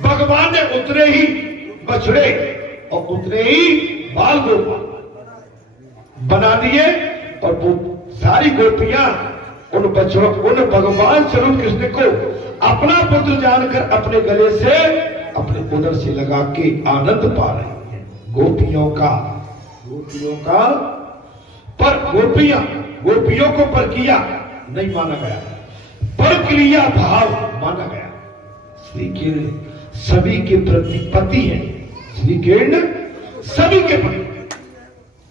भगवान ने उतने ही बछड़े और उतने ही बाल गोपाल बना दिए और वो सारी गोपियां उन बछड़ों, उन भगवान स्वरूप कृष्ण को अपना पुत्र जानकर अपने गले से, अपने उदर से लगा के आनंद पा रही हैं। गोपियों का पर गोपियों को परकिया नहीं माना गया, परक्रिया भाव माना गया। श्री कृष्ण सभी के प्रति पति है, श्री कृष्ण सभी के पति,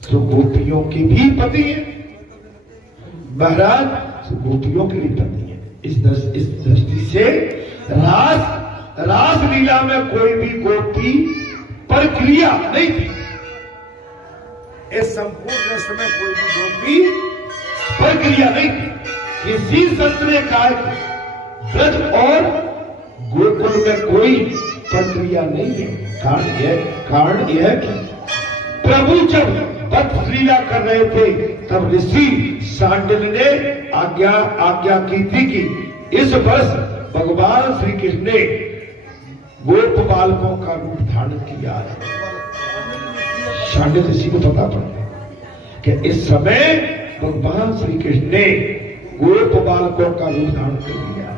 तो गोपियों के भी पति है महाराज, तो गोपियों के भी पति है। इस दृष्टि से रास लीला में कोई भी गोपी प्रक्रिया नहीं थी। इस संपूर्ण रस में कोई भी गोपी प्रक्रिया नहीं थी। किसी संत ने कहा ब्रज और गोकुल में कोई प्रक्रिया नहीं है। कारण यह कि प्रभु जब भक्त लीला कर रहे थे तब ऋषि सांडिल ने आज्ञा की थी कि इस वर्ष भगवान श्री कृष्ण ने गोप बालकों का रूप धारण किया है। सांडिल ऋषि को पता पड़ा कि इस समय भगवान श्री कृष्ण ने गोप बालकों का रूप धारण कर लिया।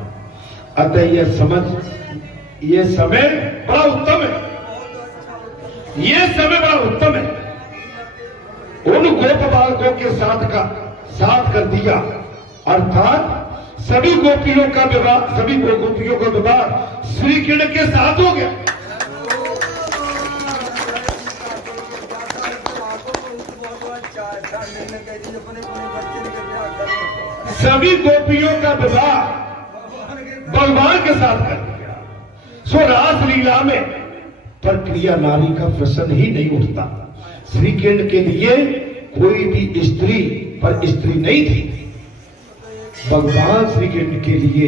अतः यह समय बड़ा उत्तम है, यह समय बड़ा उत्तम है। उन गोप बालकों के साथ कर दिया, अर्थात सभी गोपियों का विवाह श्री कृष्ण के साथ हो गया। सभी गोपियों का विवाह भगवान के साथ कर दिया। सो रास लीला में प्रक्रिया नारी का प्रश्न ही नहीं उठता। श्री कृष्ण के लिए कोई भी स्त्री पर स्त्री नहीं थी। भगवान श्री कृष्ण के लिए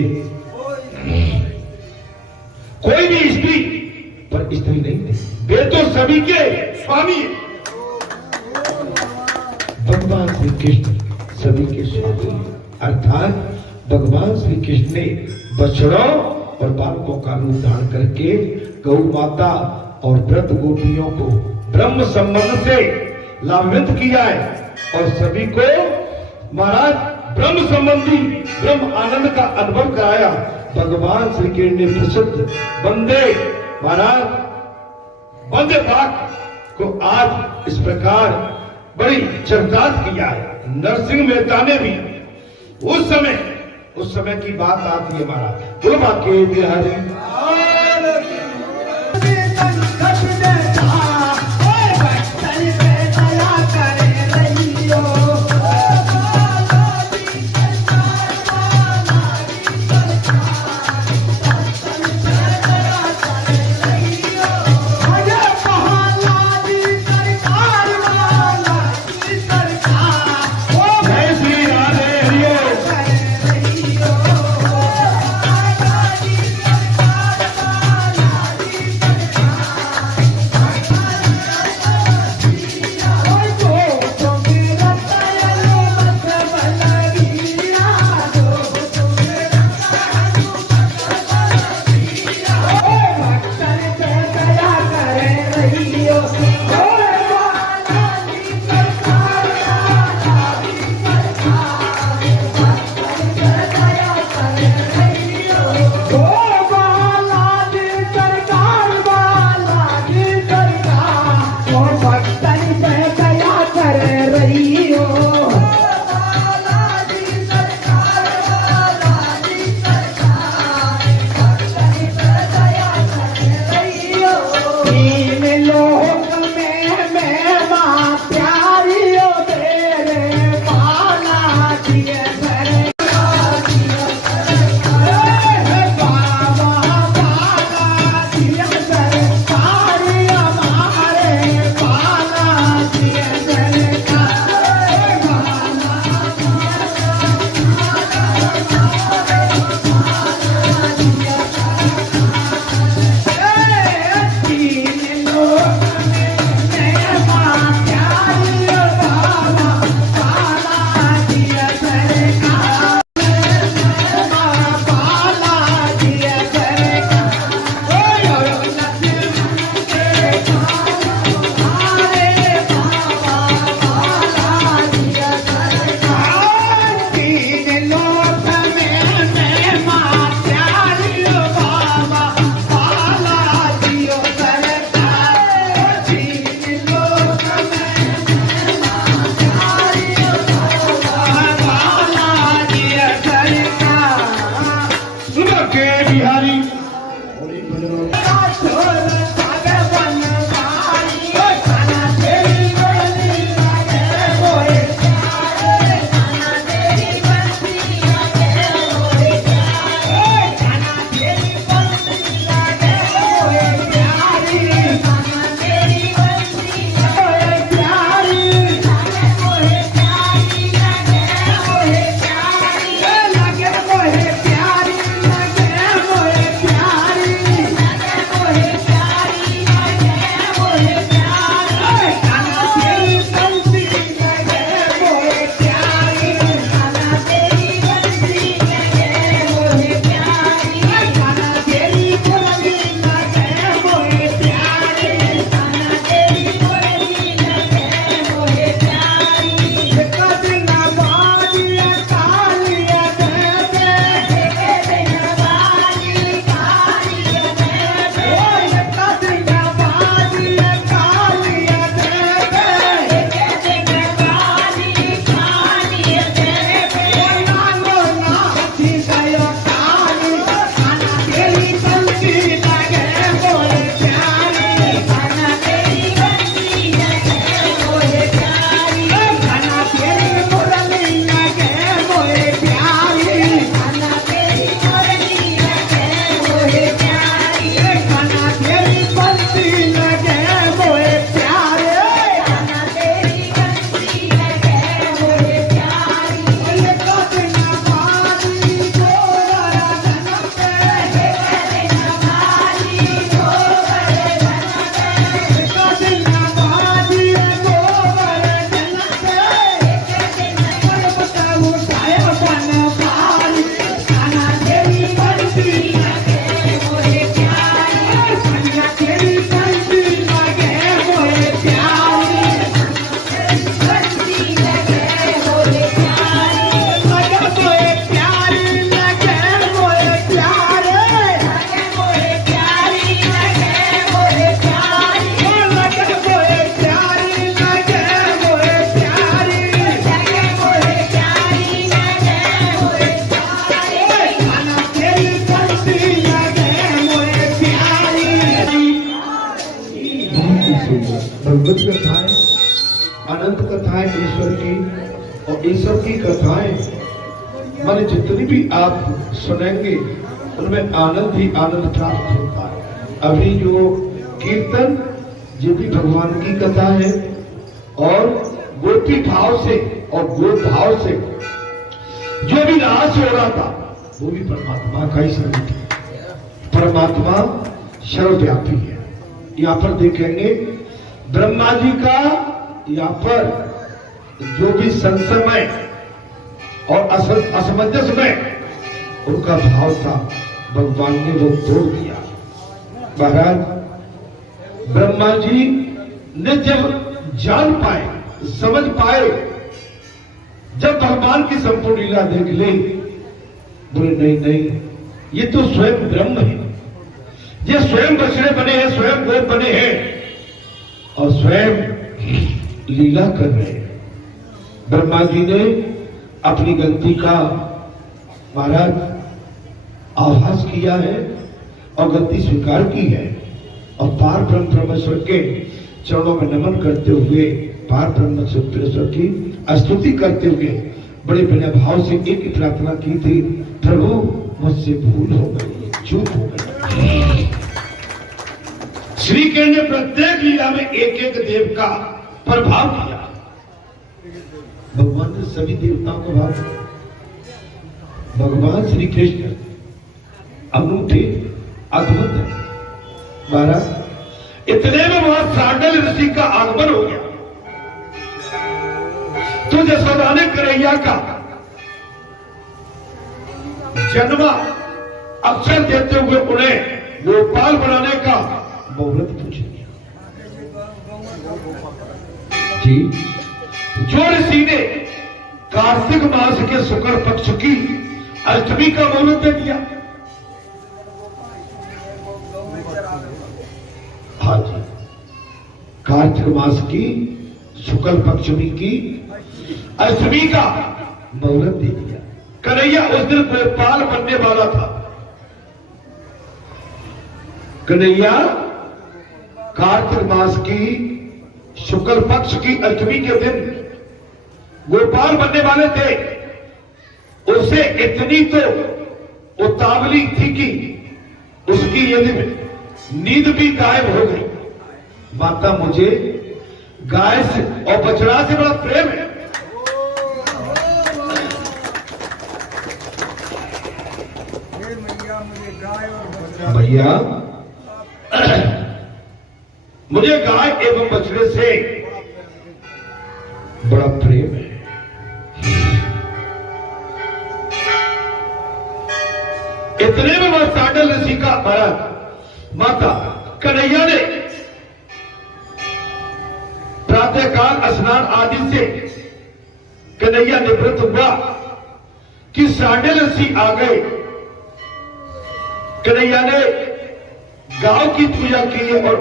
कोई भी स्त्री पर स्त्री नहीं थी। वे तो सभी के स्वामी है। भगवान श्री कृष्ण सभी के स्वामी, अर्थात भगवान श्री कृष्ण ने बछड़ों और बालकों का रूप धारण करके गौ माता और व्रत गोपियों को ब्रह्म संबंध से लाभान्वित किया है और सभी को महाराज ब्रह्म संबंधी ब्रह्म आनंद का अनुभव कराया। भगवान श्री कृष्ण ने प्रसिद्ध वंदे महाराज वंदे पाक को आज इस प्रकार बड़ी चर्चात किया है। नरसिंह मेहता ने भी उस समय की बात आती है महाराज, बोलो बाकी बिहारी बाके बिहारी भगवत कथाएं, अनंत कथाएं ईश्वर की, और ईश्वर की कथाएं माने जितनी भी आप सुनेंगे उनमें आनंद ही आनंद प्राप्त होता है। अभी जो कीर्तन ये भी भगवान की कथा है, और गोपी भाव से और गोप भाव से जो भी रास हो रहा था वो भी परमात्मा का ही स्वरूप है। परमात्मा सर्वव्यापी है। यहाँ पर देखेंगे ब्रह्मा जी का यहाँ पर जो भी संशय और असमंजस में उनका भाव था, भगवान ने वो तोड़ दिया। महाराज ब्रह्मा जी ने जब जान पाए, समझ पाए, जब भगवान की संपूर्ण लीला देख ली, बोले नहीं नहीं, ये तो स्वयं ब्रह्म है, ये स्वयं बछड़े बने हैं, स्वयं गोप बने हैं और स्वयं लीला कर रहे हैं। ब्रह्मा जी ने अपनी गलती का महाराज आभास किया है और गलती स्वीकार की है, और पार ब्रह्म परमेश्वर के चरणों में नमन करते हुए पार ब्रह्म परमेश्वर की स्तुति करते हुए बड़े बड़े भाव से एक ही प्रार्थना की थी, प्रभु मुझसे भूल हो गई, चूक हो गई। श्री कृष्ण ने प्रत्येक लीला में एक एक देव का प्रभाव किया। भगवान ने सभी देवताओं का भाव किया। भगवान श्री कृष्ण अनूठे अद्भुत है। महाराज इतने में वहां सांडल ऋषि का आगमन हो गया। तो जसोदा ने करैया का जन्मा अवसर देते हुए उन्हें गोपाल बनाने का मुहूर्त पूछ लिया। जी, जो ऋषि ने कार्तिक मास के शुक्ल पक्ष की अष्टमी का मुहूर्त दे दिया। हाँ जी, कार्तिक मास की शुक्ल पक्षमी की अष्टमी का मुहूर्त दे दिया। कन्हैया उस दिन गोपाल बनने वाला था, कन्हैया कार्तिक मास की शुक्ल पक्ष की अष्टमी के दिन गोपाल बनने वाले थे। उसे इतनी तो उतावली थी कि उसकी यदि नींद भी गायब हो गई। माता मुझे गाय से और बछड़ा से बड़ा प्रेम है। भैया मुझे गाय एवं बछड़े से बड़ा प्रेम है। इतने में वह सांडल ऋषि का महाराज माता कन्हैया ने प्रातःकाल स्नान आदि से कन्हैया निवृत्त हुआ कि सांडल ऋषि आ गए। कन्हैया ने गांव की पूजा की है और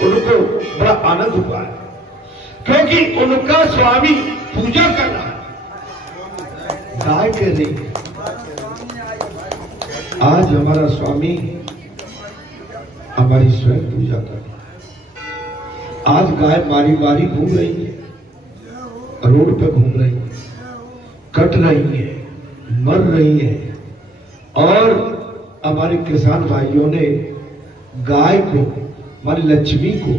उनको बड़ा आनंद हुआ है, क्योंकि उनका स्वामी पूजा कर रहा है। गाय के लिए आज हमारा स्वामी हमारी स्वयं पूजा कर रहा है। आज गाय मारी मारी घूम रही है, रोड पे घूम रही है, कट रही है, मर रही है। और हमारे किसान भाइयों ने गाय को, हमारी लक्ष्मी को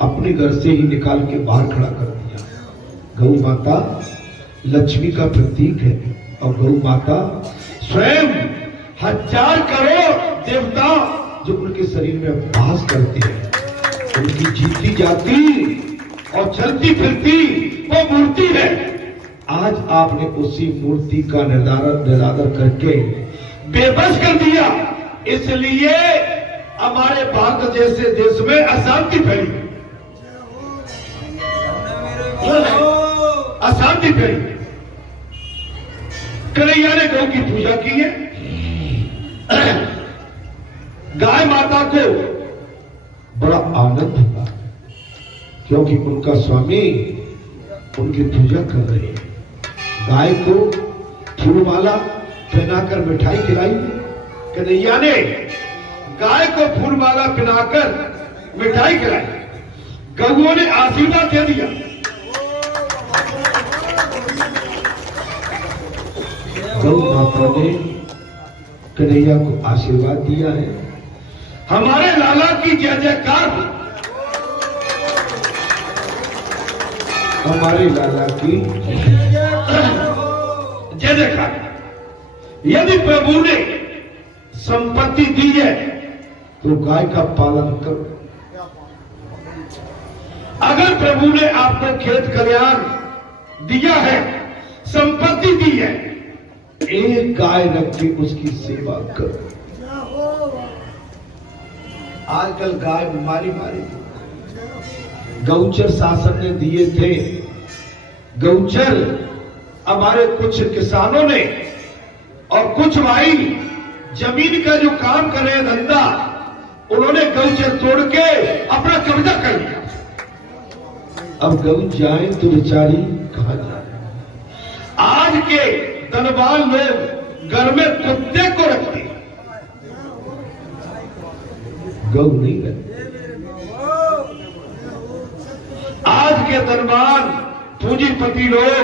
अपने घर से ही निकाल के बाहर खड़ा कर दिया। गौ माता लक्ष्मी का प्रतीक है और गौ माता स्वयं 1000 करोड़ देवता जो उनके शरीर में वास करते हैं, उनकी जीती जाती और चलती फिरती वो मूर्ति है। आज आपने उसी मूर्ति का निरादर करके बेबस कर दिया, इसलिए हमारे भारत जैसे देश में अशांति फैली, अशांति फैली। कन्हैया ने गौ की पूजा की है। गाय माता को बड़ा आनंद हुआ क्योंकि उनका स्वामी उनकी पूजा कर रहे हैं। गाय को फूलमाला पहनाकर मिठाई खिलाई। कन्हैया ने गाय को फूलमाला पहनाकर मिठाई खिलाई। गौओं ने आशीर्वाद दे दिया। गौ माता ने कन्हैया को आशीर्वाद दिया है। हमारे लाला की जय जयकार, हमारे लाला की जय जयकार। यदि प्रभु ने संपत्ति दी है तो गाय का पालन करो। अगर प्रभु ने आपको खेत खलिहान दिया है, संपत्ति दी है, एक गाय रख के उसकी सेवा करो। आजकल गाय मारी मारी। गौचर शासन ने दिए थे। गौचर हमारे कुछ किसानों ने और कुछ भाई जमीन का जो काम कर रहे हैं, धंधा, उन्होंने गौचर तोड़ के अपना कब्जा कर लिया। अब गौ जाए तो बेचारी कहां जाए। आज के धनवान लोग घर में कुत्ते को रखते हैं, गौ नहीं रखते। आज के धनवान पूंजीपति लोग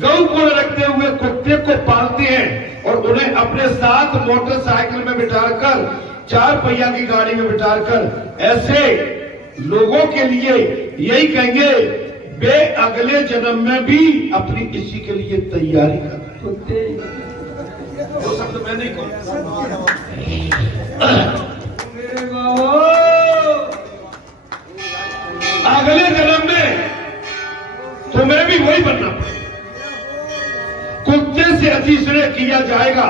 गौ को रखते हुए कुत्ते को पालते हैं और उन्हें अपने साथ मोटरसाइकिल में बिठाकर, 4 पहिया की गाड़ी में बिठाकर, ऐसे लोगों के लिए यही कहेंगे वे अगले जन्म में भी अपनी इसी के लिए तैयारी कर रहे हैं। वो शब्द मैं नहीं कहूं। अगले जन्म में तुम्हें भी वही बनना पड़ेगा। कुत्ते से अति स्नेह किया जाएगा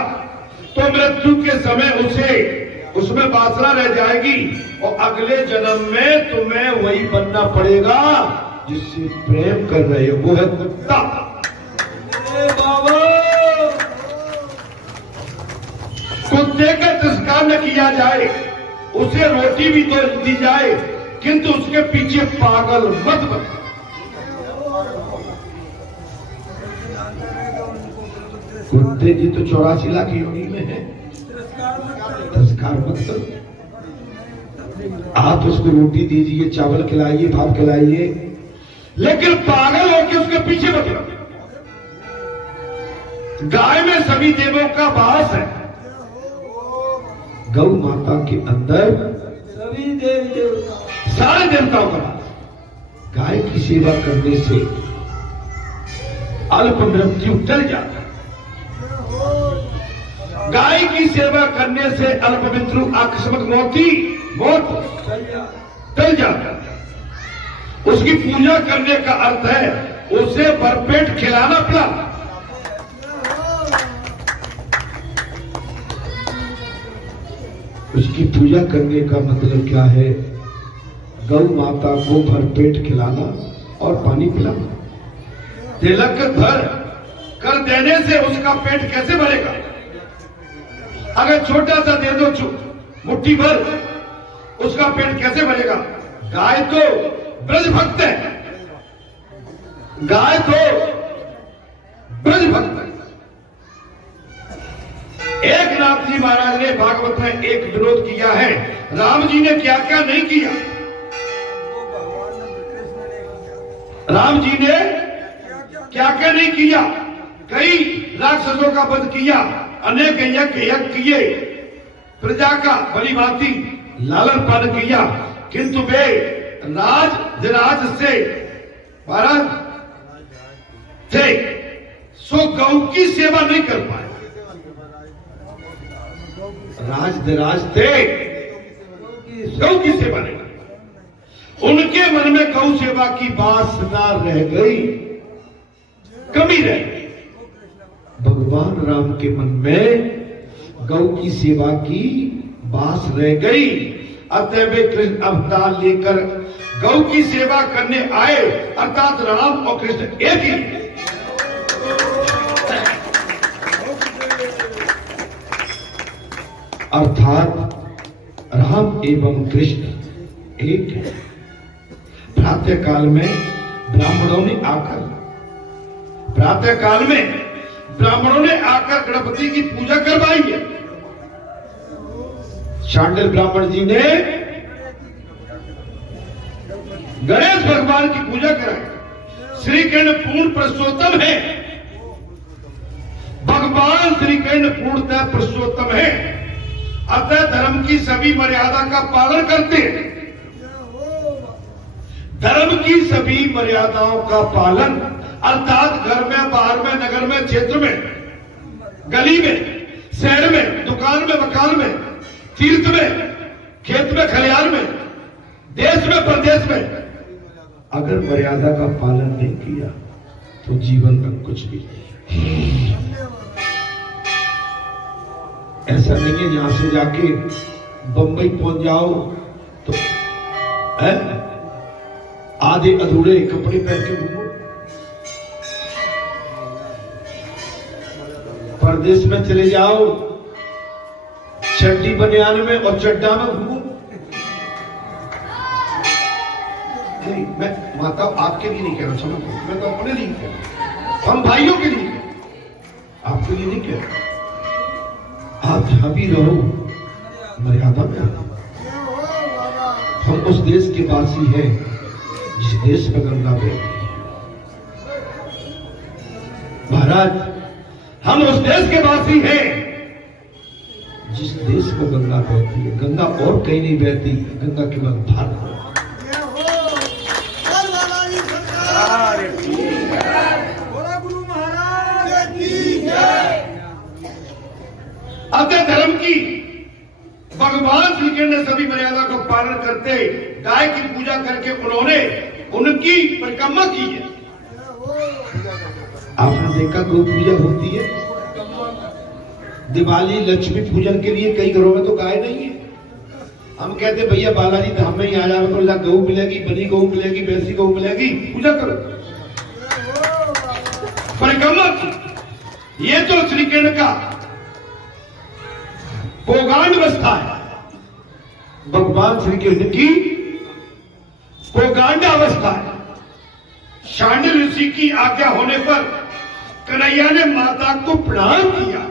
तो मृत्यु के समय उसमें वासना रह जाएगी और अगले जन्म में तुम्हें वही बनना पड़ेगा जिससे प्रेम कर रहे हो, वो है कुत्ता। कुत्ते का तिरस्कार न किया जाए, उसे रोटी भी तो दी जाए, किंतु उसके पीछे पागल मत बनो। कुत्ते जी तो 84 लाख योनि में है, तिरस्कार मत करो। आप उसको रोटी दीजिए, चावल खिलाइए, भात खिलाइए, लेकिन पागल होकर उसके पीछे मत लगो। गाय में सभी देवों का वास है। गौ माता के अंदर सभी देवता, सारे देवताओं का वास। गाय की सेवा करने से अल्प मृत्यु टल जाता है। गाय की सेवा करने से अल्प मृत्यु आकस्मिक मौत टल जाता है। उसकी पूजा करने का अर्थ है उसे भरपेट खिलाना पिलाना। उसकी पूजा करने का मतलब क्या है? गौ माता को भरपेट खिलाना और पानी पिलाना। तिलक भर कर देने से उसका पेट कैसे भरेगा? अगर छोटा सा दे दो मुट्ठी भर, उसका पेट कैसे भरेगा? गाय तो ब्रज भक्त है, गाय तो ब्रज भक्त है। एक नाथ जी महाराज ने भागवत में एक विरोध किया है, राम जी ने क्या क्या नहीं किया। राम जी ने क्या क्या नहीं किया। कई राक्षसों का वध किया, अनेक यज्ञ किए, प्रजा का भली भांति लालन पालन किया, किंतु वे राज से महाराज थे, सो गौ की सेवा नहीं कर पाए। राज थे, गौ की सेवा नहीं कर पाए। उनके मन में गौ सेवा की वासना रह गई, कमी रह गई। भगवान राम के मन में गौ की सेवा की बास रह गई। अतः वे कृष्ण अवतार लेकर गौ की सेवा करने आए, अर्थात राम और कृष्ण एक ही। अर्थात राम एवं कृष्ण एक है। प्रातः काल में ब्राह्मणों ने आकर गणपति की पूजा करवाई है। शांडिल ब्राह्मण जी ने गणेश भगवान की पूजा कराई। श्री कृष्ण पूर्ण पुरुषोत्तम है, भगवान श्री कृष्ण पूर्णतः पुरुषोत्तम है। अतः धर्म की सभी मर्यादा का पालन करते हैं। धर्म की सभी मर्यादाओं का पालन अर्थात घर में, बाहर में, नगर में, क्षेत्र में, गली में, शहर में, दुकान में, मकान में, तीर्थ में, खेत में, खलिहान में, देश में, प्रदेश में, अगर मर्यादा का पालन नहीं किया तो जीवन में कुछ भी नहीं। ऐसा नहीं है यहां से जाके बंबई पहुंच जाओ तो आधे अधूरे कपड़े पहन के घूमो। परदेश में चले जाओ चड्डी बनियान में और चड्डा में घूमो। नहीं, मैं माता आपके लिए नहीं कह रहा, समझ, मैं तो अपने लिए कह रहा, हम भाइयों के लिए, आपके लिए नहीं कह रहा। आप जहां भी रहो मर्यादा में रहो। हम उस देश के वासी हैं जिस देश में गंगा बहती है। महाराज, हम उस देश के वासी हैं जिस देश में गंगा बहती है। गंगा और कहीं नहीं बहती, गंगा केवल भारत में। अतः धर्म की भगवान श्री कृष्ण ने सभी मर्यादा का पालन करते गाय की पूजा करके उन्होंने उनकी परिक्रमा की है। आपने देखा गौ पूजा होती है। दिवाली लक्ष्मी पूजन के लिए कई घरों में तो गाय नहीं है। हम कहते भैया बालाजी धाम में ही आ जाओ तो गौ मिलेगी, बनी गौ मिलेगी, भैंसी गौ मिलेगी, पूजा करो, परिक्रमा की। ये तो श्री कृष्ण का पोगांड अवस्था है। भगवान श्री कृष्ण की पोगांड अवस्था है। शांडिल ऋषि की आज्ञा होने पर कन्हैया ने माता को प्रणाम किया।